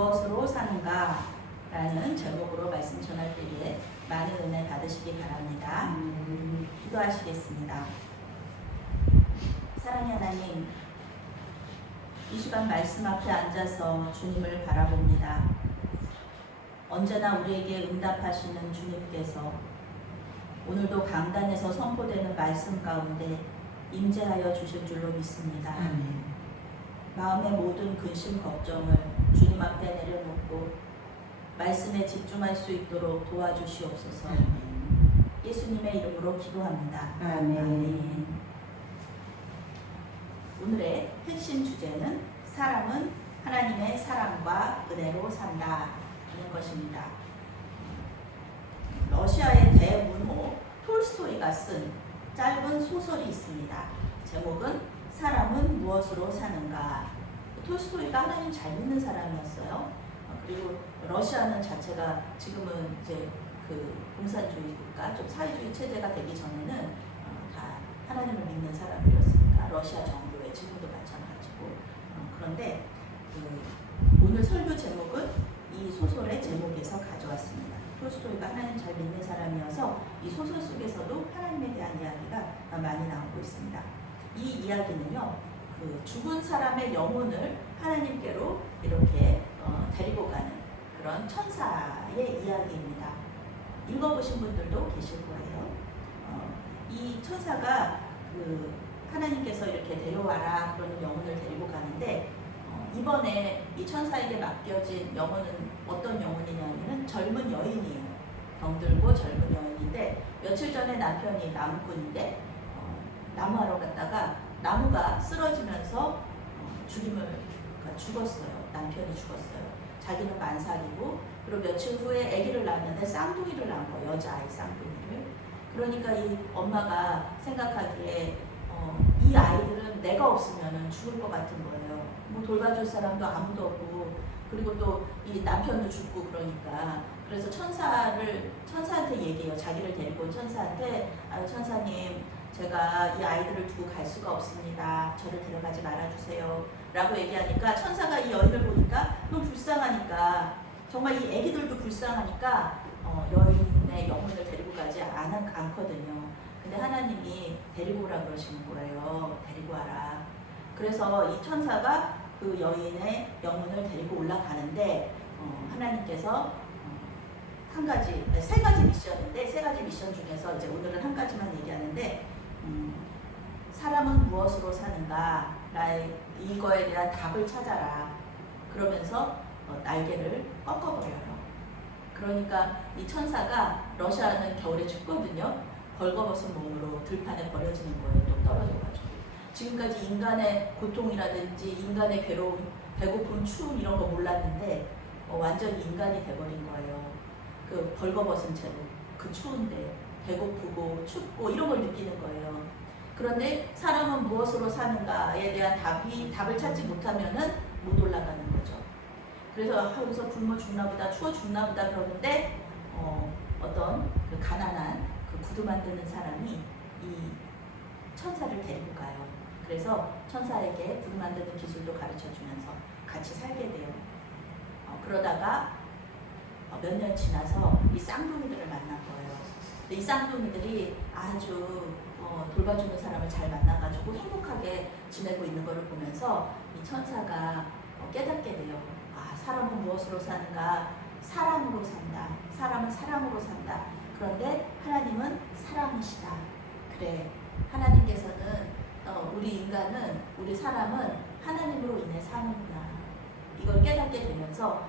무엇으로 사는가? 라는 제목으로 말씀 전할 때에 많은 은혜 받으시기 바랍니다. 기도하시겠습니다. 사랑의 하나님, 이 시간 말씀 앞에 앉아서 주님을 바라봅니다. 언제나 우리에게 응답하시는 주님께서 오늘도 강단에서 선포되는 말씀 가운데 임재하여 주실 줄로 믿습니다. 마음의 모든 근심 걱정을 주님 앞에 내려놓고 말씀에 집중할 수 있도록 도와주시옵소서. 예수님의 이름으로 기도합니다. 아멘. 오늘의 핵심 주제는 사람은 하나님의 사랑과 은혜로 산다 하는 것입니다. 러시아의 대문호 톨스토이가 쓴 짧은 소설이 있습니다. 제목은 사람은 무엇으로 사는가. 톨스토이가 하나님 잘 믿는 사람이었어요. 그리고 러시아는 자체가 지금은 이제 그 공산주의 국가, 좀 사회주의 체제가 되기 전에는 다 하나님을 믿는 사람들이었으니까 러시아 정부에 지금도 마찬가지고. 그런데 오늘 설교 제목은 이 소설의 제목에서 가져왔습니다. 톨스토이가 하나님 잘 믿는 사람이어서 이 소설 속에서도 하나님에 대한 이야기가 많이 나오고 있습니다. 이 이야기는요, 그 죽은 사람의 영혼을 하나님께로 이렇게 데리고 가는 그런 천사의 이야기입니다. 읽어보신 분들도 계실 거예요. 이 천사가 그 하나님께서 이렇게 데려와라 그러는 영혼을 데리고 가는데, 이번에 이 천사에게 맡겨진 영혼은 어떤 영혼이냐면 젊은 여인이에요. 병들고 젊은 여인인데, 며칠 전에 남편이 나무꾼인데 나무하러 갔다가 나무가 쓰러지면서 그러니까 죽었어요. 남편이 죽었어요. 자기는 만삭이고, 그리고 며칠 후에 아기를 낳았는데 쌍둥이를 낳은 거예요. 여자아이 쌍둥이를. 그러니까 이 엄마가 생각하기에 이 아이들은 내가 없으면 죽을 것 같은 거예요. 뭐 돌봐줄 사람도 아무도 없고, 그리고 또 이 남편도 죽고. 그러니까 그래서 천사한테 얘기해요. 자기를 데리고 온 천사한테, 아유 천사님, 제가 이 아이들을 두고 갈 수가 없습니다. 저를 데려가지 말아주세요 라고 얘기하니까, 천사가 이 여인을 보니까 너무 불쌍하니까, 정말 이 애기들도 불쌍하니까 여인의 영혼을 데리고 가지 않거든요. 근데 하나님이 데리고 오라 그러시는 거예요. 데리고 와라. 그래서 이 천사가 그 여인의 영혼을 데리고 올라가는데, 하나님께서 세 가지 미션인데, 세 가지 미션 중에서 이제 오늘은 한 가지만 얘기하는데, 사람은 무엇으로 사는가? 이거에 대한 답을 찾아라. 그러면서 날개를 꺾어버려요. 그러니까 이 천사가, 러시아는 겨울에 춥거든요. 벌거벗은 몸으로 들판에 버려지는 거예요. 또 떨어져가지고. 지금까지 인간의 고통이라든지 인간의 괴로움, 배고픔, 추움 이런 거 몰랐는데 완전히 인간이 돼버린 거예요. 그 벌거벗은 채로 그 추운데 배고프고 춥고 이런 걸 느끼는 거예요. 그런데 사람은 무엇으로 사는가에 대한 답을 찾지 못하면은 못 올라가는 거죠. 그래서 여기서 굶어 죽나 보다, 추워 죽나 보다 그러는데 어떤 그 가난한 그 구두 만드는 사람이 이 천사를 데리고 가요. 그래서 천사에게 구두 만드는 기술도 가르쳐 주면서 같이 살게 돼요. 그러다가 몇 년 지나서 이 쌍둥이들을 만난 거예요. 근데 이 쌍둥이들이 아주 돌봐주는 사람을 잘 만나가지고 행복하게 지내고 있는 것을 보면서 이 천사가 깨닫게 돼요. 아, 사람은 무엇으로 사는가? 사랑으로 산다. 사람은 사랑으로 산다. 그런데 하나님은 사랑이시다. 그래, 하나님께서는 우리 인간은, 우리 사람은 하나님으로 인해 사는구나. 이걸 깨닫게 되면서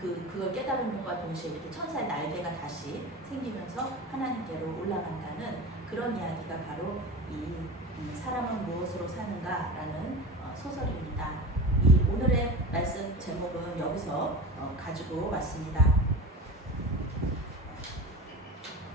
그걸 깨달음과 동시에 이렇게 천사의 날개가 다시 생기면서 하나님께로 올라간다는 그런 이야기가 바로 이 사람은 무엇으로 사는가라는 소설입니다. 이 오늘의 말씀 제목은 여기서 가지고 왔습니다.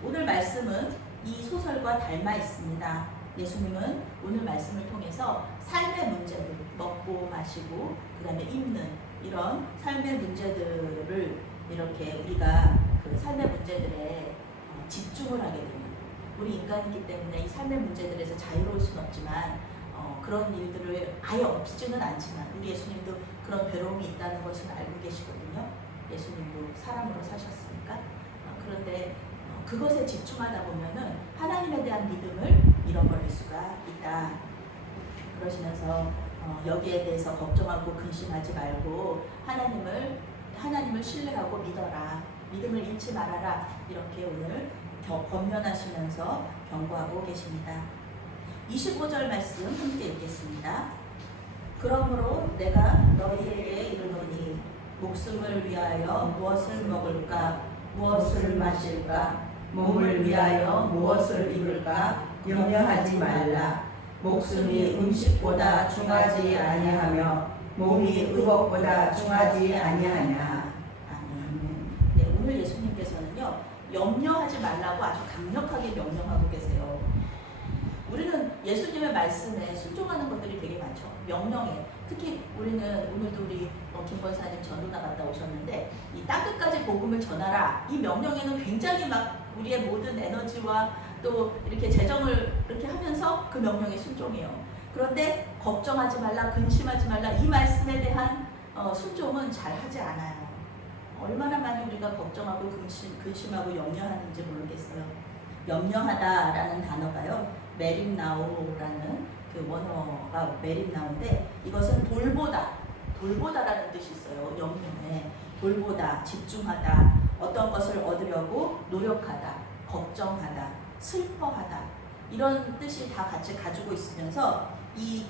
오늘 말씀은 이 소설과 닮아 있습니다. 예수님은 오늘 말씀을 통해서 삶의 문제들, 먹고 마시고 그 다음에 입는 이런 삶의 문제들을 이렇게 우리가 그 삶의 문제들에 집중을 하게 되는, 우리 인간이기 때문에 이 삶의 문제들에서 자유로울 수는 없지만 그런 일들을 아예 없지는 않지만 우리 예수님도 그런 괴로움이 있다는 것을 알고 계시거든요. 예수님도 사람으로 사셨으니까. 그런데 그것에 집중하다 보면은 하나님에 대한 믿음을 잃어버릴 수가 있다. 그러시면서 여기에 대해서 걱정하고 근심하지 말고 하나님을 신뢰하고 믿어라. 믿음을 잃지 말아라. 이렇게 오늘 권면하시면서 경고하고 계십니다. 25절 말씀 함께 읽겠습니다. 그러므로 내가 너희에게 이르노니 목숨을 위하여 무엇을 먹을까 무엇을 마실까 몸을 위하여 무엇을 입을까 염려하지 말라. 목숨이 음식보다 중하지 아니하며 몸이 의복보다 중하지 아니하냐. 아멘. 네, 오늘 예수님께서는요 염려하지 말라고 아주 강력하게 명령하고 계세요. 우리는 예수님의 말씀에 순종하는 것들이 되게 많죠. 명령에. 특히 우리는 오늘도 우리 김 권사님 전도나 갔다 오셨는데 이 땅끝까지 복음을 전하라. 이 명령에는 굉장히 막 우리의 모든 에너지와 또 이렇게 재정을 이렇게 하면서 그 명령에 순종해요. 그런데 걱정하지 말라, 근심하지 말라 이 말씀에 대한 순종은 잘 하지 않아요. 얼마나 많이 우리가 걱정하고 근심하고 염려하는지 모르겠어요. 염려하다라는 단어가요. 메림나우라는 그 원어가 메림나우인데 이것은 돌보다라는 뜻이 있어요. 염려에 돌보다, 집중하다, 어떤 것을 얻으려고 노력하다, 걱정하다, 슬퍼하다 이런 뜻이 다 같이 가지고 있으면서 이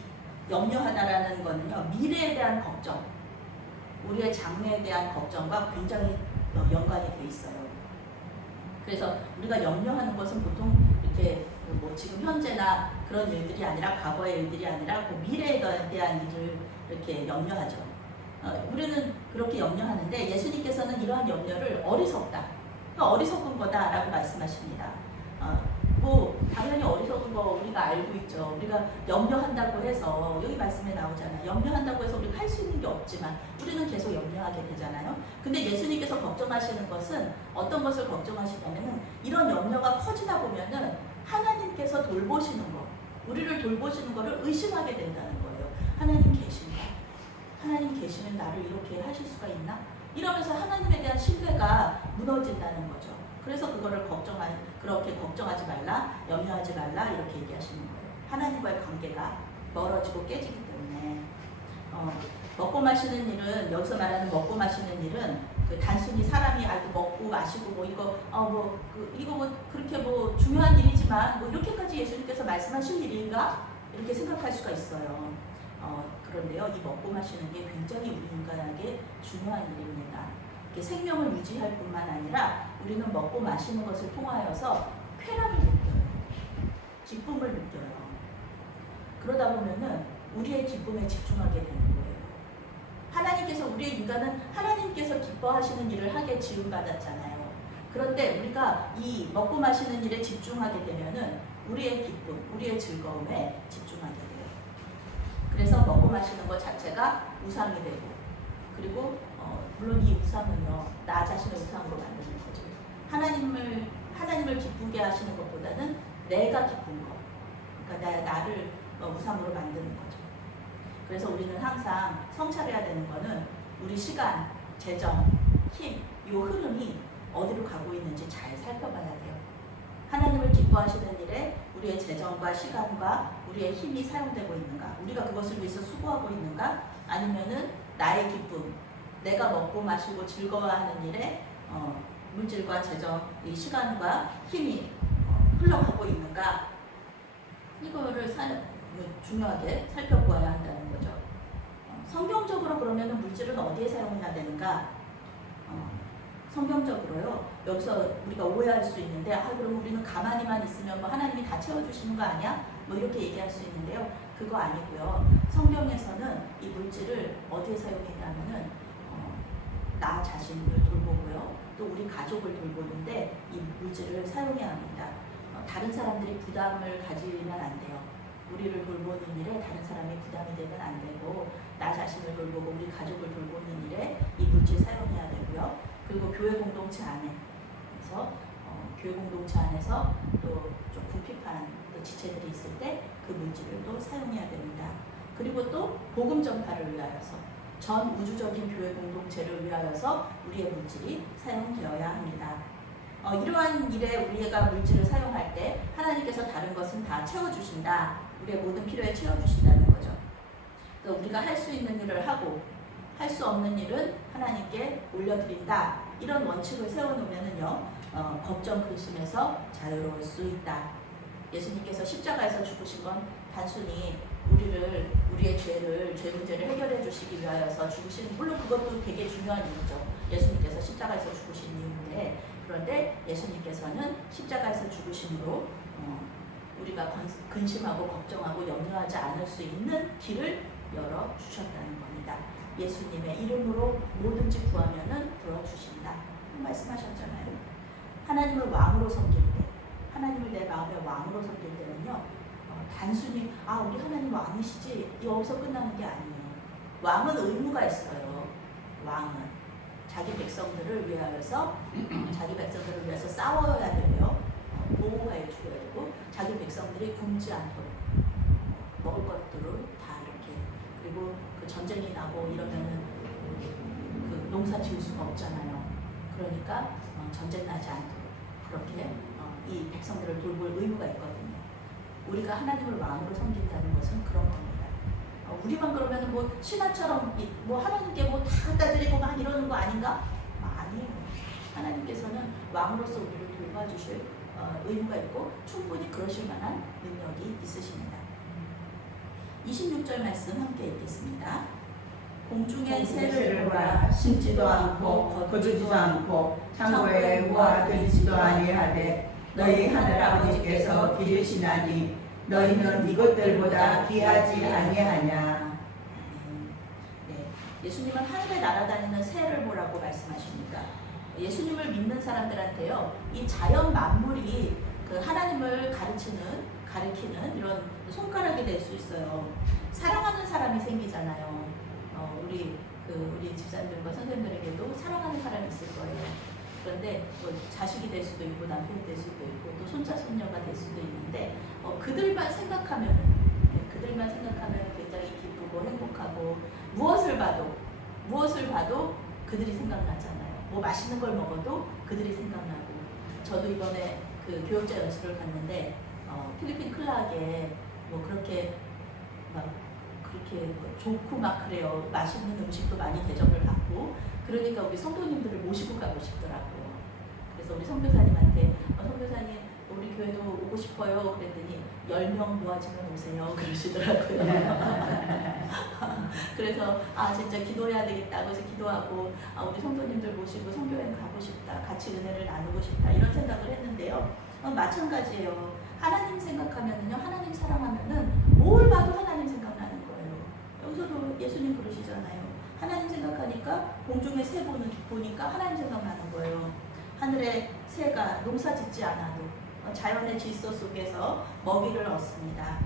염려하다라는 거는요 미래에 대한 걱정, 우리의 장래에 대한 걱정과 굉장히 연관이 돼 있어요. 그래서 우리가 염려하는 것은 보통 이렇게 뭐 지금 현재나 그런 일들이 아니라 과거의 일들이 아니라 그 미래에 대한 일을 이렇게 염려하죠. 우리는 그렇게 염려하는데 예수님께서는 이러한 염려를 어리석은 거다라고 말씀하십니다. 뭐 당연히 어리석은 거 우리가 알고 있죠. 우리가 염려한다고 해서 여기 말씀에 나오잖아요. 염려한다고 해서 우리가 할 수 있는 게 없지만 우리는 계속 염려하게 되잖아요. 근데 예수님께서 걱정하시는 것은 어떤 것을 걱정하시냐면은 이런 염려가 커지다 보면은 하나님께서 돌보시는 거, 우리를 돌보시는 거를 의심하게 된다는 거예요. 하나님 계신가? 하나님 계시면 나를 이렇게 하실 수가 있나? 이러면서 하나님에 대한 신뢰가 무너진다는 거죠. 그래서 그거를 그렇게 걱정하지 말라, 염려하지 말라 이렇게 얘기하시는 거예요. 하나님과의 관계가 멀어지고 깨지기 때문에 먹고 마시는 일은 여기서 말하는 먹고 마시는 일은 단순히 사람이 알고 먹고 마시고 뭐 이거 이거 뭐 그렇게 뭐 중요한 일이지만 뭐 이렇게까지 예수님께서 말씀하신 일인가 이렇게 생각할 수가 있어요. 그런데요 이 먹고 마시는 게 굉장히 우리 인간에게 중요한 일입니다. 생명을 유지할 뿐만 아니라 우리는 먹고 마시는 것을 통하여서 쾌락을 느껴요. 기쁨을 느껴요. 그러다 보면은 우리의 기쁨에 집중하게 되는 거예요. 하나님께서 우리의 인간은 하나님께서 기뻐하시는 일을 하게 지음받았잖아요. 그런데 우리가 이 먹고 마시는 일에 집중하게 되면은 우리의 기쁨, 우리의 즐거움에 집중하게 돼요. 그래서 먹고 마시는 것 자체가 우상이 되고 그리고 물론 이 우상은요 나 자신의 우상으로 만드는 거죠. 하나님을 기쁘게 하시는 것보다는 내가 기쁜 거, 그러니까 나를 우상으로 만드는 거죠. 그래서 우리는 항상 성찰해야 되는 거는 우리 시간, 재정, 힘, 이 흐름이 어디로 가고 있는지 잘 살펴봐야 돼요. 하나님을 기뻐하시는 일에 우리의 재정과 시간과 우리의 힘이 사용되고 있는가, 우리가 그것을 위해서 수고하고 있는가, 아니면은 나의 기쁨, 내가 먹고 마시고 즐거워하는 일에 물질과 재정, 이 시간과 힘이 흘러가고 있는가, 이거를 중요하게 살펴보아야 한다는 거죠. 성경적으로 그러면 물질은 어디에 사용해야 되는가? 성경적으로요. 여기서 우리가 오해할 수 있는데 그럼 우리는 가만히만 있으면 뭐 하나님이 다 채워주시는 거 아니야? 뭐 이렇게 얘기할 수 있는데요. 그거 아니고요. 성경에서는 이 물질을 어디에 사용했냐면은 나 자신을 돌보고요. 또 우리 가족을 돌보는데 이 물질을 사용해야 합니다. 다른 사람들이 부담을 가지면 안 돼요. 우리를 돌보는 일에 다른 사람이 부담이 되면 안 되고 나 자신을 돌보고 우리 가족을 돌보는 일에 이 물질 사용해야 되고요. 그리고 교회 공동체 안에 그래서 교회 공동체 안에서 또 좀 궁핍한 지체들이 있을 때 그 물질을 또 사용해야 됩니다. 그리고 또 복음 전파를 위하여서 전 우주적인 교회 공동체를 위하여서 우리의 물질이 사용되어야 합니다. 이러한 일에 우리가 물질을 사용할 때 하나님께서 다른 것은 다 채워주신다. 우리의 모든 필요에 채워주신다는 거죠. 그래서 우리가 할 수 있는 일을 하고 할 수 없는 일은 하나님께 올려드린다. 이런 원칙을 세워놓으면은요, 걱정 근심에서 자유로울 수 있다. 예수님께서 십자가에서 죽으신 건 단순히 우리의 죄 문제를 해결해 주시기 위하여서 죽으신, 물론 그것도 되게 중요한 이유죠. 예수님께서 십자가에서 죽으신 이유인데, 그런데 예수님께서는 십자가에서 죽으심으로 우리가 근심하고 걱정하고 염려하지 않을 수 있는 길을 열어주셨다는 겁니다. 예수님의 이름으로 뭐든지 구하면은 들어주신다. 말씀하셨잖아요. 하나님을 왕으로 섬길 때, 하나님을 내 마음의 왕으로 섬길 때는요, 단순히 우리 하나님 왕이시지 여기서 끝나는 게 아니에요. 왕은 의무가 있어요. 왕은 자기 백성들을 위하여서 싸워야 되고요, 보호해 줘야 되고, 자기 백성들이 굶지 않도록 먹을 것들을 다 이렇게, 그리고 그 전쟁이 나고 이러면은 그 농사 지을 수가 없잖아요. 그러니까 전쟁 나지 않도록 그렇게 이 백성들을 돌볼 의무가 있거든요. 우리가 하나님을 왕으로 섬긴다는 것은 그런 겁니다. 우리만 그러면 뭐 신하처럼 뭐 하나님께 뭐 다 갖다 드리고 막 이러는 거 아닌가? 아니에요. 하나님께서는 왕으로서 우리를 돌봐주실 의무가 있고 충분히 그러실 만한 능력이 있으십니다. 26절 말씀 함께 읽겠습니다. 공중의 새를 보라, 심지도 않고 거두지도 않고 창고에 모아두지도 아니하되 너희 하늘 아버지께서 기르시나니 너희는 이것들보다 귀하지 아니하냐. 네, 예수님은 하늘에 날아다니는 새를 보라고 말씀하십니다. 예수님을 믿는 사람들한테요, 이 자연 만물이 그 하나님을 가리키는 이런 손가락이 될 수 있어요. 사랑하는 사람이 생기잖아요. 우리 집사님들과 선생님들에게도 사랑하는 사람이 있을 거예요. 그런데 뭐 자식이 될 수도 있고 남편이 될 수도 있고 또 손자 손녀가 될 수도 있는데 그들만 생각하면 굉장히 기쁘고 행복하고, 무엇을 봐도 그들이 생각나잖아요. 뭐 맛있는 걸 먹어도 그들이 생각나고. 저도 이번에 그 교육자 연수를 갔는데 필리핀 클락에 뭐 그렇게 좋고 막 그래요. 맛있는 음식도 많이 대접을 받고, 그러니까 우리 성도님들을 모시고 가고 싶더라고요. 그래서 우리 선교사님한테 선교사님 우리 교회도 오고 싶어요 그랬더니 10명 모아지면 오세요 그러시더라고요. 그래서 진짜 기도해야 되겠다. 그래서 기도하고 우리 성도님들 모시고 선교여행 가고 싶다, 같이 은혜를 나누고 싶다, 이런 생각을 했는데요. 마찬가지예요. 하나님 생각하면은요, 하나님 사랑하면은 뭘 봐도 하나님 생각나는 거예요. 여기서도 예수님 그러시잖아요. 하나님 생각하니까 공중의 새 보니까 하나님 생각나는 거예요. 하늘의 새가 농사 짓지 않아도 자연의 질서 속에서 먹이를 얻습니다.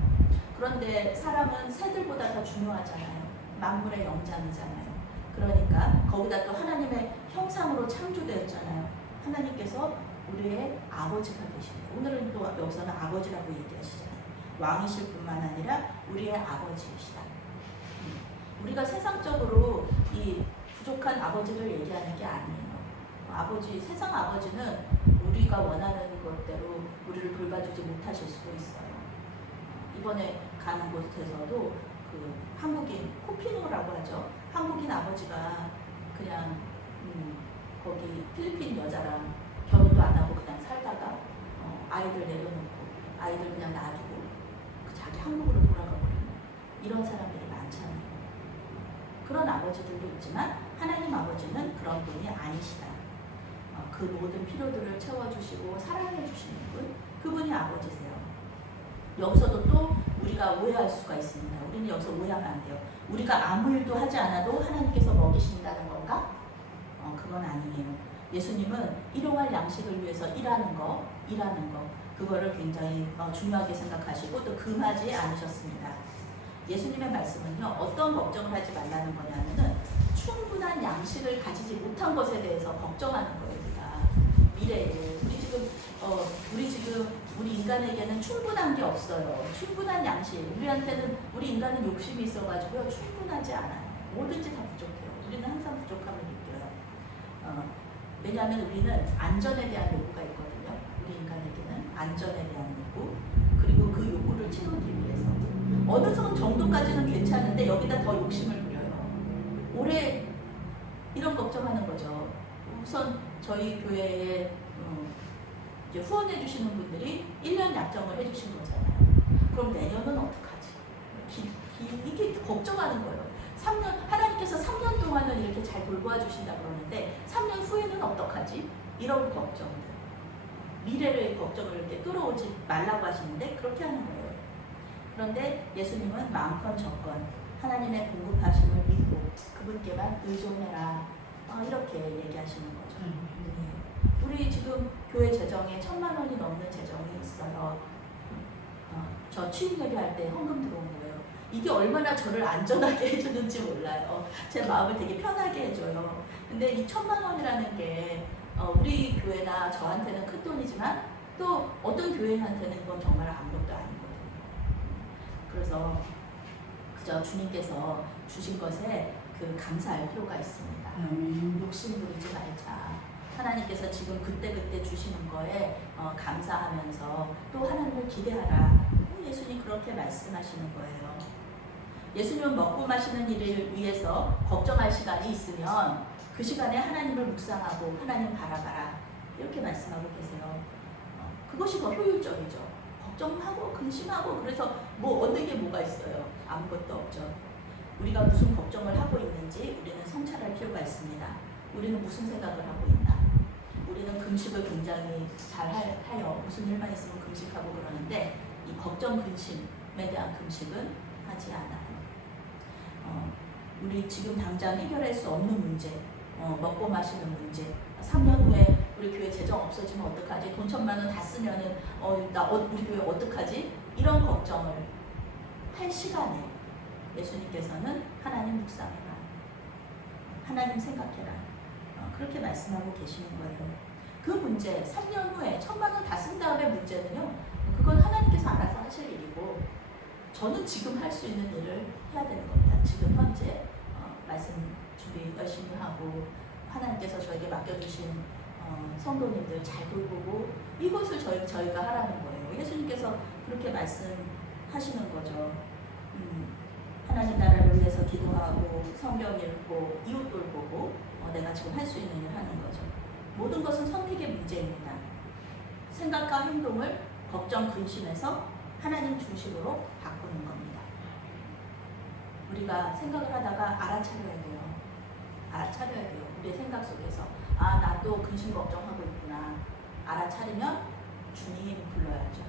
그런데 사람은 새들보다 더 중요하잖아요. 만물의 영장이잖아요. 그러니까 거기다 또 하나님의 형상으로 창조되었잖아요. 하나님께서 우리의 아버지가 되십니다. 오늘은 또 여기서는 아버지라고 얘기하시잖아요. 왕이실 뿐만 아니라 우리의 아버지이시다. 우리가 세상적으로 이 부족한 아버지를 얘기하는 게 아니에요. 세상 아버지는 우리가 원하는 것대로 우리를 돌봐주지 못하실 수도 있어요. 이번에 가는 곳에서도 그 한국인 코피노라고 하죠. 한국인 아버지가 그냥 거기 필리핀 여자랑 결혼도 안 하고 그냥 살다가 아이들 내려놓고 아이들 그냥 놔두고 자기 한국으로 돌아가 버리는 이런 사람들이 많잖아요. 그런 아버지들도 있지만 하나님 아버지는 그런 분이 아니시다. 그 모든 필요들을 채워주시고 사랑해주시는 분, 그분이 아버지세요. 여기서도 또 우리가 오해할 수가 있습니다. 우리는 여기서 오해하면 안 돼요. 우리가 아무 일도 하지 않아도 하나님께서 먹이신다는 건가? 그건 아니에요. 예수님은 일용할 양식을 위해서 일하는 거 그거를 굉장히 중요하게 생각하시고 또 금하지 않으셨습니다. 예수님의 말씀은요, 어떤 걱정을 하지 말라는 거냐면은 충분한 양식을 가지지 못한 것에 대해서 걱정하는 거예요. 미래에 우리 지금 우리 인간에게는 충분한 게 없어요. 충분한 양식. 우리 인간은 욕심이 있어가지고요. 충분하지 않아요. 뭐든지 다 부족해요. 우리는 항상 부족함을 느껴요. 왜냐하면 우리는 안전에 대한 요구가 있거든요. 우리 인간에게는 안전에 대한 요구. 그리고 그 요구를 채우기 위해서. 어느 정도까지는 괜찮은데 여기다 더 욕심을 부려요. 올해 이런 걱정하는 거죠. 우선 저희 교회에 이제 후원해 주시는 분들이 1년 약정을 해 주신 거잖아요. 그럼 내년은 어떡하지? 이게 걱정하는 거예요. 하나님께서 3년 동안은 이렇게 잘 돌보아 주신다 그러는데 3년 후에는 어떡하지? 이런 걱정들. 미래의 걱정을 이렇게 끌어오지 말라고 하시는데 그렇게 하는 거예요. 그런데 예수님은 마음껏 적건 하나님의 공급하심을 믿고 그분께만 의존해라. 이렇게 얘기하시는 거죠. 네. 우리 지금 교회 재정에 1,000만 원이 넘는 재정이 있어요. 저 취임 예배할 때 헌금 들어온 거예요. 이게 얼마나 저를 안전하게 해주는지 몰라요. 제 마음을 되게 편하게 해줘요. 근데 이 1,000만 원이라는 게 우리 교회나 저한테는 큰 돈이지만 또 어떤 교회한테는 이건 정말 아무것도 아니거든요. 그래서 그저 주님께서 주신 것에 감사할 필요가 있습니다. 욕심 부리지 말자. 하나님께서 지금 그때그때 주시는 거에 감사하면서 또 하나님을 기대하라. 예수님 그렇게 말씀하시는 거예요. 예수님은 먹고 마시는 일을 위해서 걱정할 시간이 있으면 그 시간에 하나님을 묵상하고 하나님 바라봐라. 이렇게 말씀하고 계세요. 그것이 더 효율적이죠. 걱정하고 근심하고 그래서 뭐 얻는 게 뭐가 있어요? 아무것도 없죠. 우리가 무슨 걱정을 하고 있는지 우리는 성찰할 필요가 있습니다. 우리는 무슨 생각을 하고 있나? 우리는 금식을 굉장히 잘 하여 무슨 일만 있으면 금식하고 그러는데 이 걱정 근심에 대한 금식은 하지 않아요. 우리 지금 당장 해결할 수 없는 문제, 먹고 마시는 문제, 3년 후에 우리 교회 재정 없어지면 어떡하지? 돈 1,000만 원 다 쓰면은 우리 교회 어떡하지? 이런 걱정을 할 시간에 예수님께서는 하나님 묵상해라. 하나님 생각해라. 그렇게 말씀하고 계시는 거예요. 그 문제, 3년 후에 1,000만 원 다 쓴 다음에 문제는요. 그건 하나님께서 알아서 하실 일이고 저는 지금 할 수 있는 일을 해야 되는 겁니다. 지금 현재 말씀 준비 열심히 하고 하나님께서 저에게 맡겨주신 성도님들 잘 돌보고 이것을 저희가 하라는 거예요. 예수님께서 그렇게 말씀하시는 거죠. 하나님 나라를 위해서 기도하고 성경 읽고 이웃 돌보고 내가 지금 할 수 있는 일을 하는 거죠. 모든 것은 선택의 문제입니다. 생각과 행동을 걱정, 근심에서 하나님 중심으로 바꾸는 겁니다. 우리가 생각을 하다가 알아차려야 돼요. 알아차려야 돼요. 우리의 생각 속에서 나 또 근심 걱정하고 있구나. 알아차리면 주님 불러야죠.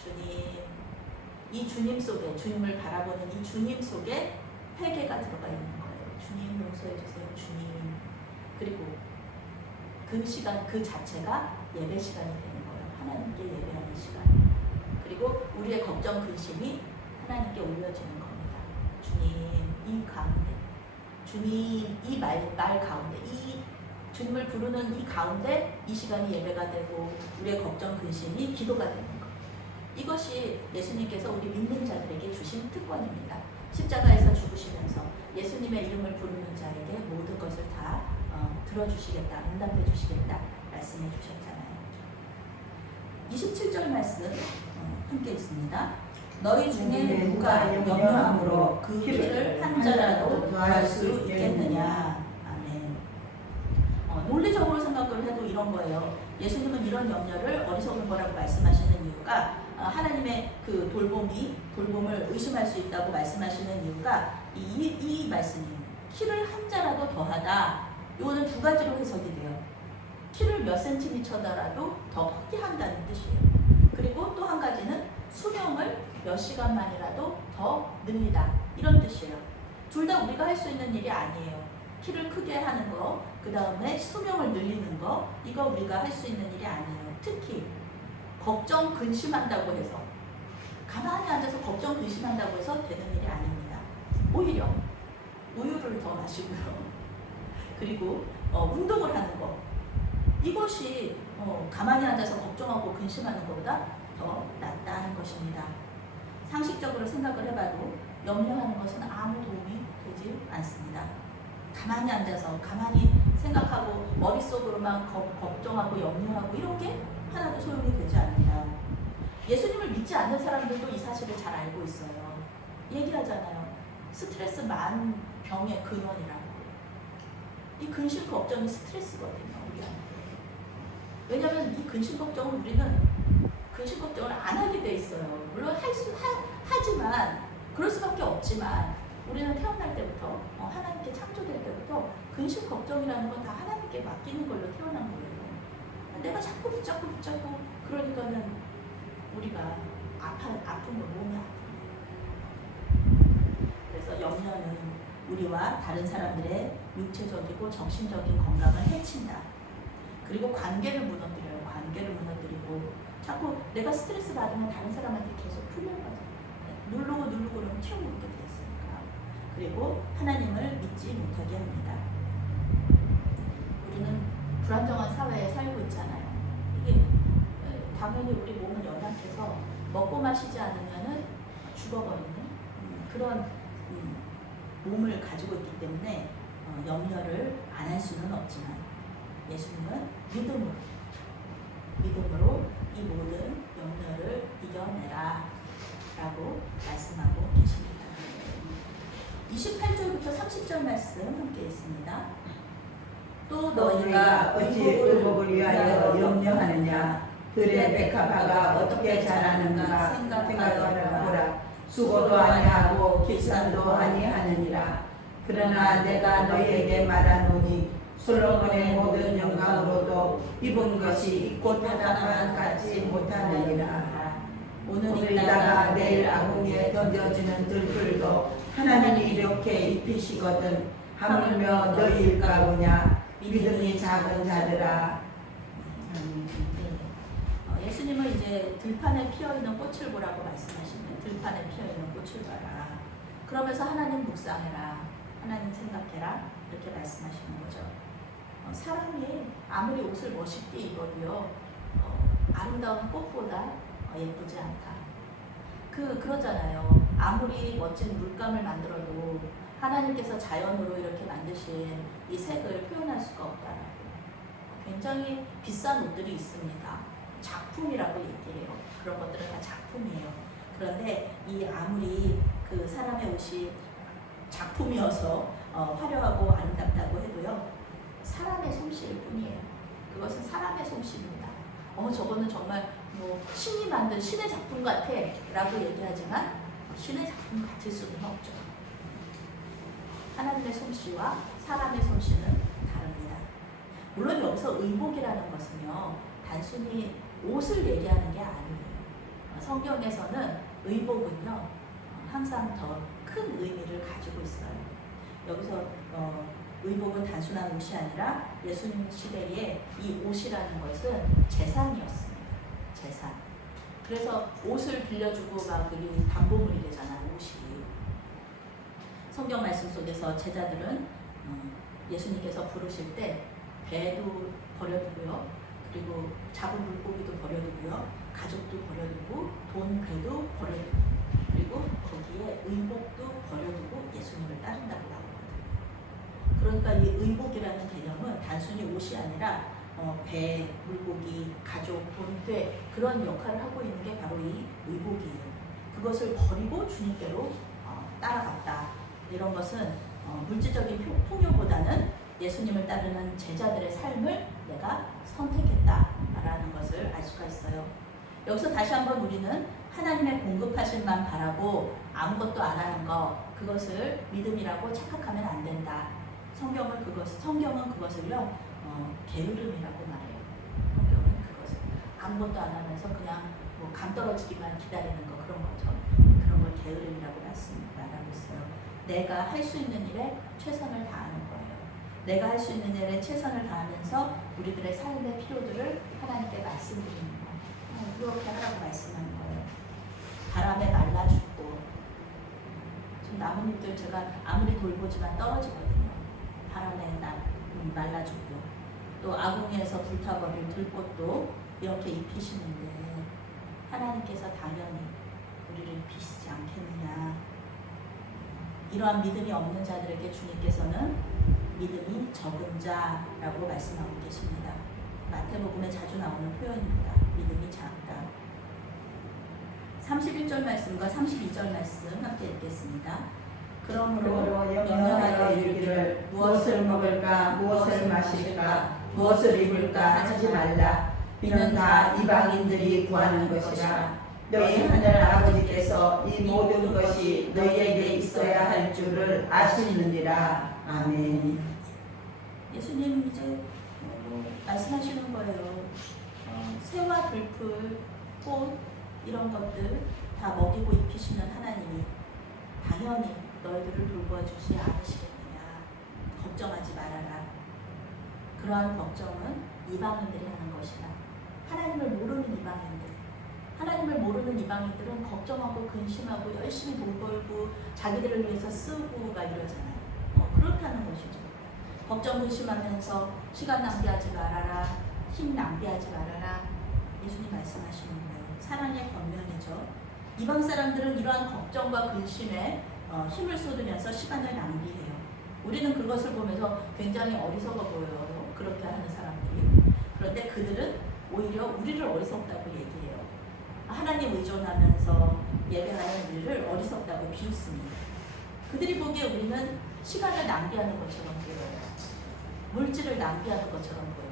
주님. 이 주님 속에 주님을 바라보는 이 주님 속에 회개가 들어가 있는 거예요. 주님 용서해 주세요. 주님. 그리고 그 시간 그 자체가 예배 시간이 되는 거예요. 하나님께 예배하는 시간. 그리고 우리의 걱정 근심이 하나님께 올려지는 겁니다. 주님 이 가운데 주님 이 말 가운데 이 주님을 부르는 이 가운데 이 시간이 예배가 되고 우리의 걱정 근심이 기도가 되는 거예요. 이것이 예수님께서 우리 믿는 자들에게 주신 특권입니다. 십자가에서 죽으시면서 예수님의 이름을 부르는 자에게 모든 것을 다 들어주시겠다, 응답해 주시겠다 말씀해 주셨잖아요. 27절 말씀 함께 있습니다. 너희 중에 누가 염려함으로 그 피를 한 자라도 더할 수 있겠느냐. 아멘. 논리적으로 생각을 해도 이런 거예요. 예수님은 이런 염려를 어리석은 거라고 말씀하시는 이유가 하나님의 그 돌봄을 의심할 수 있다고 말씀하시는 이유가 이 말씀이에요. 키를 한 자라도 더하다. 이거는 두 가지로 해석이 돼요. 키를 몇 센티미터더라도 더 크게 한다는 뜻이에요. 그리고 또 한 가지는 수명을 몇 시간만이라도 더 늡니다. 이런 뜻이에요. 둘 다 우리가 할 수 있는 일이 아니에요. 키를 크게 하는 거, 그 다음에 수명을 늘리는 거, 이거 우리가 할 수 있는 일이 아니에요. 특히 걱정, 근심한다고 해서 가만히 앉아서 걱정, 근심한다고 해서 되는 일이 아닙니다. 오히려 우유를 더 마시고요. 그리고 운동을 하는 거. 이것이 가만히 앉아서 걱정하고 근심하는 것보다 더 낫다는 것입니다. 상식적으로 생각을 해봐도 염려하는 것은 아무 도움이 되지 않습니다. 가만히 앉아서 가만히 생각하고 머릿속으로만 걱정하고 염려하고 이런 게 하나도 소용이 되지 않는다. 예수님을 믿지 않는 사람들도 이 사실을 잘 알고 있어요. 얘기하잖아요. 스트레스 만병의 근원이라고. 이 근심 걱정이 스트레스거든요, 우리한테. 왜냐하면 이 근심 걱정은 우리는 근심 걱정을 안 하게 돼 있어요. 물론 하지만 그럴 수밖에 없지만 우리는 태어날 때부터 하나님께 창조될 때부터 근심 걱정이라는 건 다 하나님께 맡기는 걸로 태어난 거예요. 내가 자꾸 붙잡고 그러니까는 우리가 아픈 거, 몸이 아픈 거예요. 그래서 염려는 우리와 다른 사람들의 육체적이고 정신적인 건강을 해친다. 그리고 관계를 무너뜨려요. 관계를 무너뜨리고 자꾸 내가 스트레스 받으면 다른 사람한테 계속 풀려가죠. 누르고 그러면 튀어오르게 됐으니까. 그리고 하나님을 믿지 못하게 합니다. 우리는 불안정한 사회에 살고 있잖아요. 이게 당연히 우리 몸은 연약해서 먹고 마시지 않으면 죽어버리는 그런 몸을 가지고 있기 때문에 염려를 안 할 수는 없지만 예수님은 믿음으로 이 모든 염려를 이겨내라 라고 말씀하고 계십니다. 28절부터 30절 말씀 함께 있습니다. 또 너희가 어찌 의복을 위하여 염려하느냐. 들의 백합화가 어떻게 자라는가 생각하라 보라. 수고도 아니하고 기산도 아니하느니라. 그러나 내가 너희에게 말하노니 솔로몬의 모든 영광으로도 입은 것이 입고 타다만 갖지 못하느니라. 오늘 있다가 내일 아궁이에 던져지는 들풀도 하나님이 이렇게 입히시거든 하물며 너희일까보냐. 믿음이 작은 자들아. 예수님은 이제 들판에 피어있는 꽃을 보라고 말씀하시면 들판에 피어있는 꽃을 봐라. 그러면서 하나님 묵상해라. 하나님 생각해라. 이렇게 말씀하시는 거죠. 사람이 아무리 옷을 멋있게 입어도요, 아름다운 꽃보다 예쁘지 않다. 그러잖아요. 아무리 멋진 물감을 만들어도 하나님께서 자연으로 이렇게 만드신 이 색을 표현할 수가 없다라고. 굉장히 비싼 옷들이 있습니다. 작품이라고 얘기해요. 그런 것들은 다 작품이에요. 그런데 이 아무리 그 사람의 옷이 작품이어서 화려하고 아름답다고 해도요, 사람의 솜씨일 뿐이에요. 그것은 사람의 솜씨입니다. 저거는 정말 뭐 신이 만든 신의 작품 같아 라고 얘기하지만 신의 작품 같을 수는 없죠. 하나님의 솜씨와 사람의 솜씨는 다릅니다. 물론 여기서 의복이라는 것은요, 단순히 옷을 얘기하는 게 아니에요. 성경에서는 의복은요, 항상 더 큰 의미를 가지고 있어요. 여기서 의복은 단순한 옷이 아니라 예수님 시대에 이 옷이라는 것은 재산이었습니다. 재산. 그래서 옷을 빌려주고 막 그게 담보물이 되잖아요. 옷이. 성경 말씀 속에서 제자들은 예수님께서 부르실 때 배도 버려두고요. 그리고 작은 물고기도 버려두고요. 가족도 버려두고 돈, 배도 버려두고 그리고 거기에 의복도 버려두고 예수님을 따른다고 나오거든요. 그러니까 이 의복이라는 개념은 단순히 옷이 아니라 배, 물고기, 가족, 돈, 배 그런 역할을 하고 있는 게 바로 이 의복이에요. 그것을 버리고 주님께로 따라갔다. 이런 것은 물질적인 풍요보다는 예수님을 따르는 제자들의 삶을 내가 선택했다라는 것을 알 수가 있어요. 여기서 다시 한번 우리는 하나님의 공급하심만 바라고 아무것도 안 하는 것, 그것을 믿음이라고 착각하면 안 된다. 성경은 그것을요, 게으름이라고 말해요. 성경은 그것을 아무것도 안 하면서 그냥 뭐 감 떨어지기만 기다리는 거, 그런 거죠. 그런 걸 게으름이라고 말하고 있어요. 내가 할 수 있는 일에 최선을 다하는 거예요. 내가 할 수 있는 일에 최선을 다하면서 우리들의 삶의 필요들을 하나님께 말씀드리는 거. 그렇게 하라고 말씀하는 거예요. 바람에 말라 죽고, 지금 나뭇잎들 제가 아무리 돌보지만 떨어지거든요. 바람에 말라 죽고, 또 아궁이에서 불타버릴 들꽃도 이렇게 입히시는데 하나님께서 당연히 우리를 비시지 않겠느냐. 이러한 믿음이 없는 자들에게 주님께서는 믿음이 적은 자라고 말씀하고 계십니다. 마태복음에 자주 나오는 표현입니다. 믿음이 작다. 31절 말씀과 32절 말씀 함께 읽겠습니다. 그러므로 염려하여 이르기를 무엇을 먹을까 무엇을 마실까 무엇을 입을까 하지 말라. 이는 다 이방인들이 구하는 것이라. 너희 하늘 아버지께서 이 모든 것이 너희에게 있어야 할 줄을 아시느니라. 아멘. 예수님 이제 말씀하시는 거예요. 새와 들풀, 꽃 이런 것들 다 먹이고 입히시는 하나님이 당연히 너희들을 돌보아주지 않으시겠느냐. 걱정하지 말아라. 그러한 걱정은 이방인들이 하는 것이다. 하나님을 모르는 이방인들, 하나님을 모르는 이방인들은 걱정하고 근심하고 열심히 돈 벌고 자기들을 위해서 쓰고가 이러잖아요. 그렇다는 것이죠. 걱정 근심하면서 시간 낭비하지 말아라, 힘 낭비하지 말아라. 예수님 말씀하시는 거예요. 사랑의 권면이죠. 이방 사람들은 이러한 걱정과 근심에 힘을 쏟으면서 시간을 낭비해요. 우리는 그것을 보면서 굉장히 어리석어 보여요. 그렇게 하는 사람들이. 그런데 그들은 오히려 우리를 어리석다고 얘기해요. 하나님 의존하면서 예배하는 우리를 어리석다고 비웃습니다. 그들이 보기에 우리는 시간을 낭비하는 것처럼 보여요. 물질을 낭비하는 것처럼 보여요.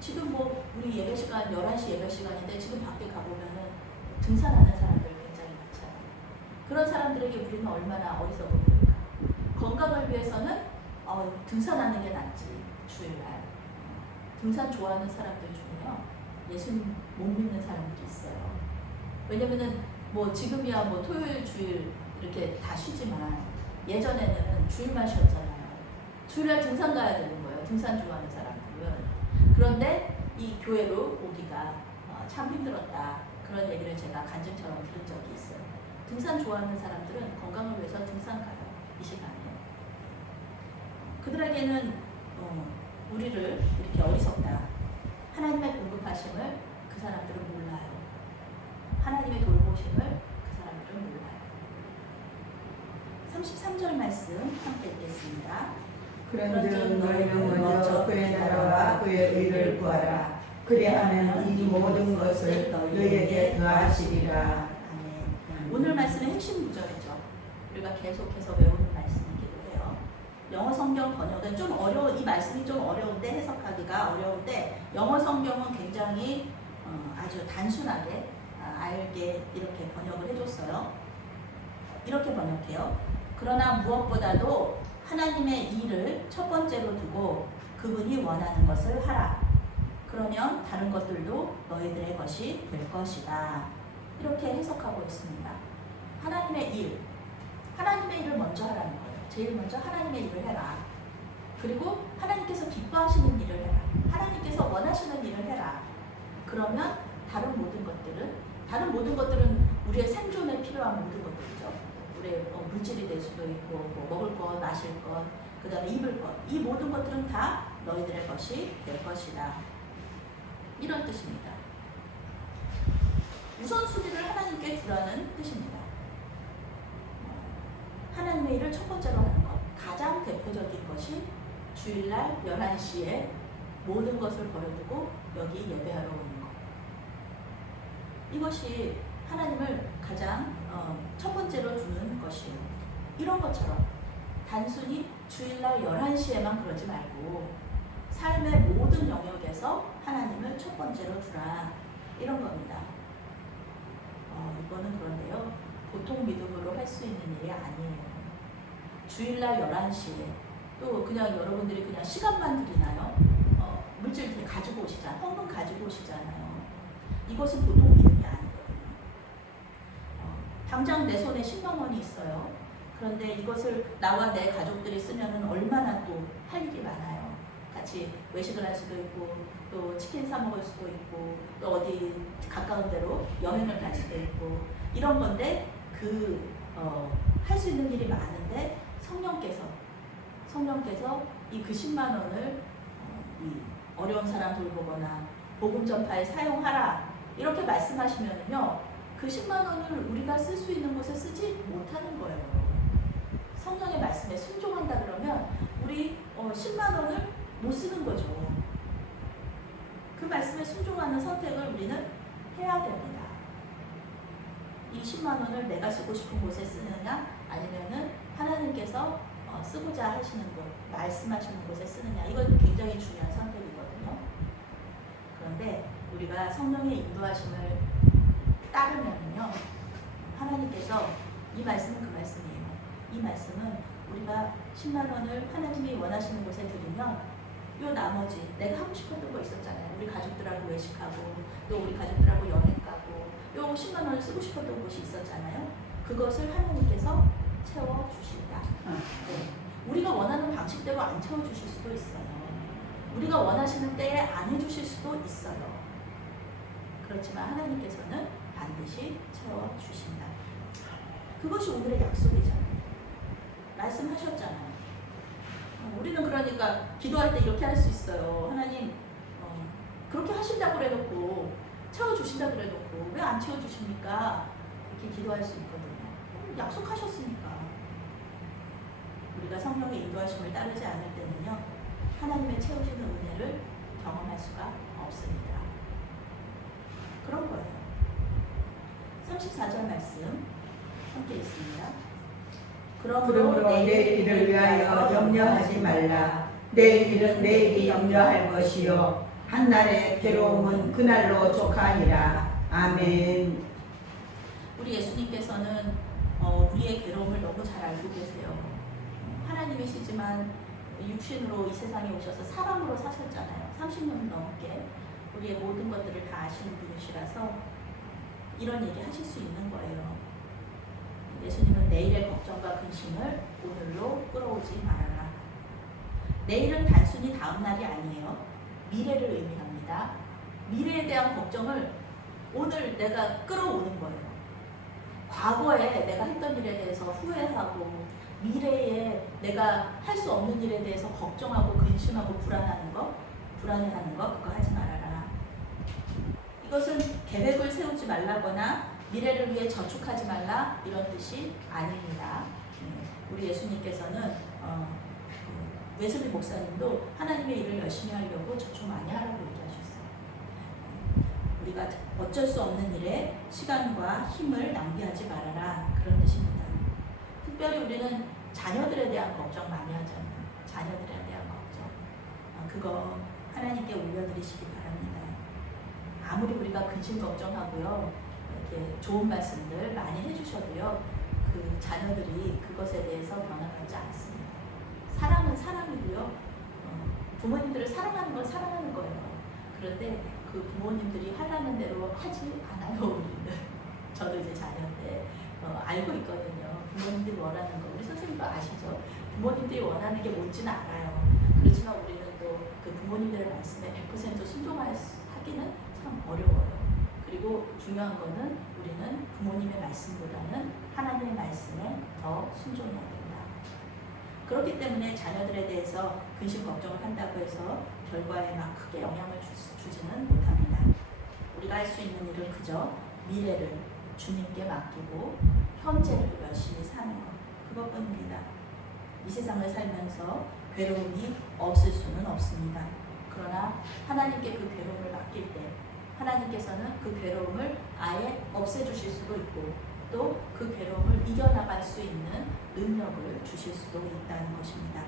지금 뭐 우리 예배 시간 11시 예배 시간인데 지금 밖에 가보면은 등산하는 사람들 굉장히 많잖아요. 그런 사람들에게 우리는 얼마나 어리석어 보일까. 건강을 위해서는 등산하는 게 낫지. 주일날 등산 좋아하는 사람들 중에요 예수님 못 믿는 사람들이 있어요. 왜냐면은 뭐 지금이야 뭐 토요일 주일 이렇게 다 쉬지만 예전에는 주일만 쉬었잖아요. 주일날 등산 가야 되는 거예요. 등산 좋아하는 사람들은. 그런데 이 교회로 오기가 참 힘들었다. 그런 얘기를 제가 간증처럼 들은 적이 있어요. 등산 좋아하는 사람들은 건강을 위해서 등산 가요. 이 시간에. 그들에게는 우리를 이렇게 어리석다. 하나님의 공급하심을 그 사람들은 몰라요. 하나님의 돌보심을 그 사람들은 몰라요. 33절 말씀 함께 읽겠습니다. 그런즉 너희는 먼저 그의 나라와 그의 의를 구하라. 그리하면 이 모든 것을 너희에게 더하시리라. 아멘. 오늘 말씀의 핵심 구절이죠. 우리가 계속해서 외우는 말씀이기도 해요. 영어 성경 번역은 좀 이 말씀이 좀 어려운데 해석하기가 어려운데 영어 성경은 굉장히 아주 단순하게 알게 이렇게 번역을 해줬어요. 이렇게 번역해요. 그러나 무엇보다도 하나님의 일을 첫 번째로 두고 그분이 원하는 것을 하라. 그러면 다른 것들도 너희들의 것이 될 것이다. 이렇게 해석하고 있습니다. 하나님의 일을 먼저 하라는 거예요. 제일 먼저 하나님의 일을 해라. 그리고 하나님께서 기뻐하시는 일을 해라. 하나님께서 원하시는 일을 해라. 그러면 다른 모든 것들은 우리의 생존에 필요한 모든 것들이죠. 우리의 물질이 될 수도 있고 뭐 먹을 것, 마실 것, 그 다음에 입을 것. 이 모든 것들은 다 너희들의 것이 될 것이다. 이런 뜻입니다. 우선순위를 하나님께 두라는 뜻입니다. 하나님의 일을 첫 번째로 하는 것. 가장 대표적인 것이 주일날 11시에 모든 것을 버려두고 여기 예배하러 오는 것. 이것이 하나님을 가장 첫 번째로 두는 것이에요. 이런 것처럼 단순히 주일날 11시에만 그러지 말고 삶의 모든 영역에서 하나님을 첫 번째로 두라. 이런 겁니다. 이거는 그런데요. 보통 믿음으로 할 수 있는 일이 아니에요. 주일날 11시에 또 그냥 여러분들이 그냥 시간만 들이나요? 물질 가지고 오시잖아요. 헌금 가지고 오시잖아요. 이것은 보통 믿음이 아니거든요. 당장 내 손에 10만 원이 있어요. 그런데 이것을 나와 내 가족들이 쓰면 얼마나 또 할 일이 많아요. 같이 외식을 할 수도 있고 또 치킨 사 먹을 수도 있고 또 어디 가까운 데로 여행을 갈 수도 있고 이런 건데 할 수 있는 일이 많은데 성령께서 이 그 10만 원을 이 어려운 사람 돌보거나 복음 전파에 사용하라 이렇게 말씀하시면요, 그 10만 원을 우리가 쓸 수 있는 곳에 쓰지 못하는 거예요. 성령의 말씀에 순종한다 그러면 우리 10만 원을 못 쓰는 거죠. 그 말씀에 순종하는 선택을 우리는 해야 됩니다. 이 10만 원을 내가 쓰고 싶은 곳에 쓰느냐, 아니면은 하나님께서 쓰고자 하시는 곳, 말씀하시는 곳에 쓰느냐, 이건 굉장히 중요한 선택이거든요. 그런데 우리가 성령의 인도하심을 따르면요, 하나님께서, 이 말씀은 그 말씀이에요. 이 말씀은 우리가 10만 원을 하나님이 원하시는 곳에 드리면 요 나머지 내가 하고 싶었던 거 있었잖아요. 우리 가족들하고 외식하고, 또 우리 가족들하고 여행 가고, 요 10만 원을 쓰고 싶었던 곳이 있었잖아요. 그것을 하나님께서 채워주신다. 네. 우리가 원하는 방식대로 안 채워주실 수도 있어요. 우리가 원하시는 때에 안 해주실 수도 있어요. 그렇지만 하나님께서는 반드시 채워주신다. 그것이 오늘의 약속이잖아요. 말씀하셨잖아요. 우리는 그러니까 기도할 때 이렇게 할 수 있어요. 하나님, 그렇게 하신다고 그래놓고, 채워주신다고 그래놓고 왜 안 채워주십니까? 이렇게 기도할 수 있거든요. 약속하셨으니까. 우리가 성령의 인도하심을 따르지 않을 때는요, 하나님의 채우시는 은혜를 경험할 수가 없습니다. 그런 거예요. 34절 말씀 함께 있습니다. 그러므로 내일 일을 위하여 염려하지 말라. 내일 일은 내일이 염려할 것이요 한날의 괴로움은 그날로 족하니라. 아멘. 우리 예수님께서는 우리의 괴로움을 너무 잘 알고 계세요. 하나님이시지만 육신으로 이 세상에 오셔서 사람으로 사셨잖아요. 30년 넘게 우리의 모든 것들을 다 아시는 분이시라서 이런 얘기 하실 수 있는 거예요. 예수님은 내일의 걱정과 근심을 오늘로 끌어오지 말아라. 내일은 단순히 다음 날이 아니에요. 미래를 의미합니다. 미래에 대한 걱정을 오늘 내가 끌어오는 거예요. 과거에 내가 했던 일에 대해서 후회하고, 미래에 내가 할 수 없는 일에 대해서 걱정하고 근심하고 불안해하는 거 그거 하지 말아라. 이것은 계획을 세우지 말라거나 미래를 위해 저축하지 말라, 이런 뜻이 아닙니다. 우리 예수님께서는 웨슬리 목사님도 하나님의 일을 열심히 하려고 저축 많이 하라고 얘기하셨어요. 우리가 어쩔 수 없는 일에 시간과 힘을 낭비하지 말아라, 그런 뜻입니다. 특별히 우리는 자녀들에 대한 걱정 많이 하잖아요. 자녀들에 대한 걱정. 그거 하나님께 올려드리시기 바랍니다. 아무리 우리가 근심 걱정하고요, 이렇게 좋은 말씀들 많이 해주셔도요, 그 자녀들이 그것에 대해서 변화받지 않습니다. 사랑은 사랑이고요, 부모님들을 사랑하는 건 사랑하는 거예요. 그런데 그 부모님들이 하라는 대로 하지 않아요, 우리는. 저도 이제 자녀인데 알고 있거든요. 부모님들이 원하는 거, 우리 선생님도 아시죠? 부모님들이 원하는 게 뭔지는 알아요. 그렇지만 우리는 또 그 부모님들의 말씀에 100% 순종하기는 참 어려워요. 그리고 중요한 거는 우리는 부모님의 말씀보다는 하나님의 말씀에 더 순종해야 된다. 그렇기 때문에 자녀들에 대해서 근심 걱정을 한다고 해서 결과에 막 크게 영향을 주지는 못합니다. 우리가 할 수 있는 일은 그저 미래를 주님께 맡기고 현재를 열심히 사는 것, 그것뿐입니다. 이 세상을 살면서 괴로움이 없을 수는 없습니다. 그러나 하나님께 그 괴로움을 맡길 때 하나님께서는 그 괴로움을 아예 없애주실 수도 있고, 또 그 괴로움을 이겨나갈 수 있는 능력을 주실 수도 있다는 것입니다.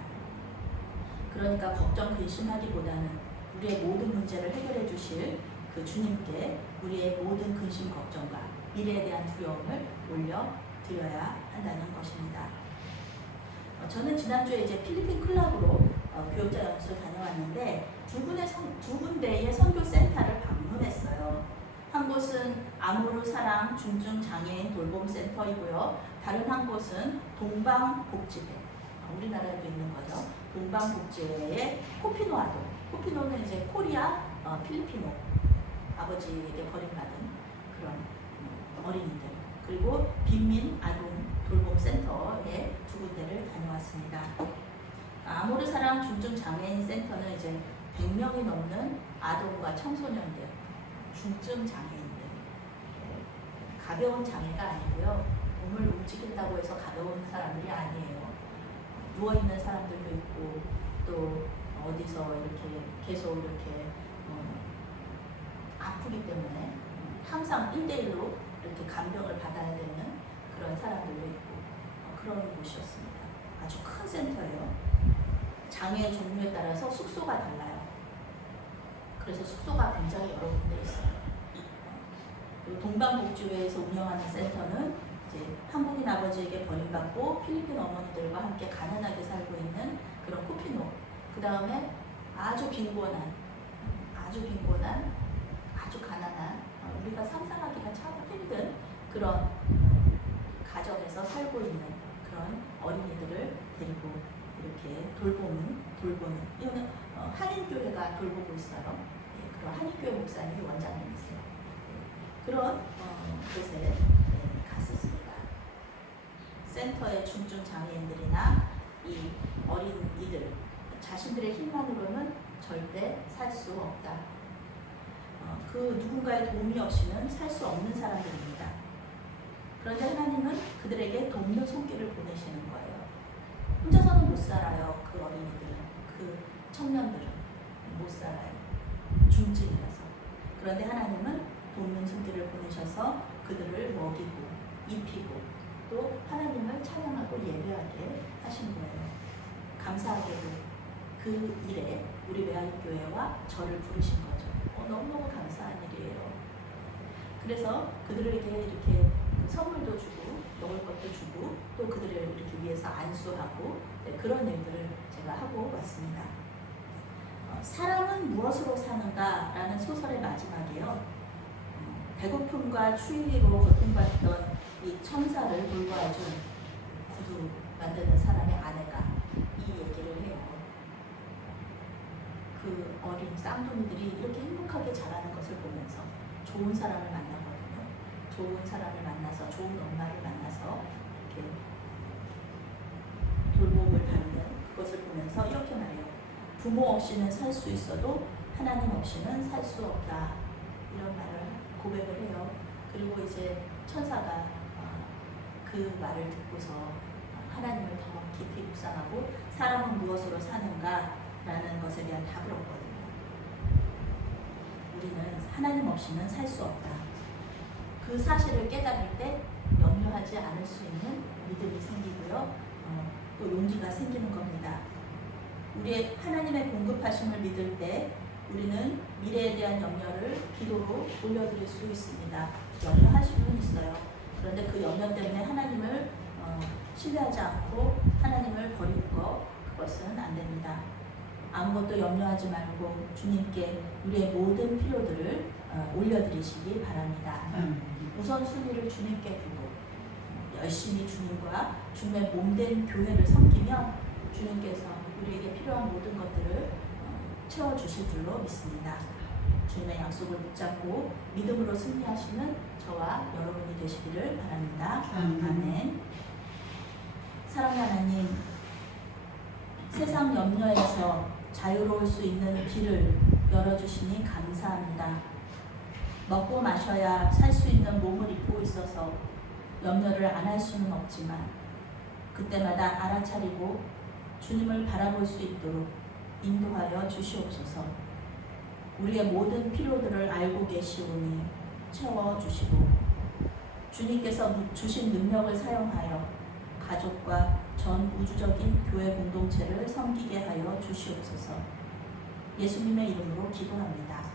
그러니까 걱정 근심하기보다는 우리의 모든 문제를 해결해 주실 그 주님께 우리의 모든 근심 걱정과 미래에 대한 두려움을 올려드려야 한다는 것입니다. 저는 지난주에 이제 필리핀 클럽으로 교육자 연수 다녀왔는데 두 군데의 선교센터를 방문했어요. 한 곳은 아모르 사랑 중증장애인 돌봄센터이고요. 다른 한 곳은 동방복지회, 우리나라에도 있는 거죠. 동방복지회의 코피노 아동. 코피노는 이제 코리아 필리피노, 아버지에게 버림받은 그런 어린이들. 그리고 빈민 아동 돌봄센터에 두 군데를 다녀왔습니다. 아모르 사랑 중증장애인 센터는 이제 100명이 넘는 아동과 청소년들, 중증장애인들, 가벼운 장애가 아니고요. 몸을 움직인다고 해서 가벼운 사람들이 아니에요. 누워있는 사람들도 있고 또 어디서 이렇게 계속 이렇게 아프기 때문에 항상 1대1로 이렇게 간병을 받아야 되는 그런 사람들도 있고 그런 곳이었습니다. 아주 큰 센터예요. 장애 종류에 따라서 숙소가 달라요. 그래서 숙소가 굉장히 여러 군데 있어요. 동방복지회에서 운영하는 센터는 이제 한국인 아버지에게 버림받고 필리핀 어머니들과 함께 가난하게 살고 있는 그런 코피노. 그 다음에 아주 빈곤한, 아주 가난한, 우리가 상상하기가 참 힘든 그런 가정에서 살고 있는 그런 어린이들을 데리고 이렇게 돌보는 이거는 한인교회가 돌보고 있어요. 예, 그런 한인교회 목사님이 원장님이세요. 예, 그런 곳에 갔었습니다. 센터의 중증 장애인들이나 이 어린이들 자신들의 힘만으로는 절대 살 수 없다. 그 누군가의 도움이 없이는 살 수 없는 사람들입니다. 그런데 하나님은 그들에게 돕는 손길을 보내시는 거예요. 혼자서는 못 살아요. 그 어린이들은, 그 청년들은 못 살아요. 중증이라서. 그런데 하나님은 돕는 손길을 보내셔서 그들을 먹이고 입히고 또 하나님을 찬양하고 예배하게 하신 거예요. 감사하게도 그 일에 우리 외환교회와 저를 부르신 거죠. 너무너무 감사한 일이에요. 그래서 그들에게 이렇게 선물도 주고 먹을 것도 주고 또 그들을 이렇게 위해서 안수하고 그런 일들을 제가 하고 왔습니다. 사람은 무엇으로 사는가라는 소설의 마지막이에요. 배고픔과 추위로 고통받던 이 천사를 돌봐준 구두 만드는 사람의 아내가 이 얘기를 해요. 그 어린 쌍둥이들이 이렇게 행복하게 자라는 것을 보면서 좋은 사람을 만나거든요. 좋은 사람을 만나서 좋은 엄마를 만나서 이렇게 돌봄을 받는 그것을 보면서 이렇게 말해요. 부모 없이는 살 수 있어도 하나님 없이는 살 수 없다. 이런 말을 고백을 해요. 그리고 이제 천사가 그 말을 듣고서 하나님을 더 깊이 묵상하고 사람은 무엇으로 사는가 라는 것에 대한 답을 얻거든요. 우리는 하나님 없이는 살 수 없다. 그 사실을 깨달을 때 염려하지 않을 수 있는 믿음이 생기고요. 또 용기가 생기는 겁니다. 우리의 하나님의 공급하심을 믿을 때 우리는 미래에 대한 염려를 기도로 올려드릴 수 있습니다. 염려할 수는 있어요. 그런데 그 염려 때문에 하나님을 신뢰하지 않고 하나님을 버리는 그것은 안 됩니다. 아무것도 염려하지 말고 주님께 우리의 모든 필요들을 올려드리시기 바랍니다. 우선순위를 주님께 두고 열심히 주님과 주님의 몸된 교회를 섬기며 주님께서 우리에게 필요한 모든 것들을 채워주실 줄로 믿습니다. 주님의 약속을 붙잡고 믿음으로 승리하시는 저와 여러분이 되시기를 바랍니다. 아멘. 사랑하는 하나님, 세상 염려에서 자유로울 수 있는 길을 열어주시니 감사합니다. 먹고 마셔야 살 수 있는 몸을 입고 있어서 염려를 안 할 수는 없지만 그때마다 알아차리고 주님을 바라볼 수 있도록 인도하여 주시옵소서. 우리의 모든 필요들을 알고 계시오니 채워주시고 주님께서 주신 능력을 사용하여 가족과 전 우주적인 교회 공동체를 섬기게 하여 주시옵소서. 예수님의 이름으로 기도합니다.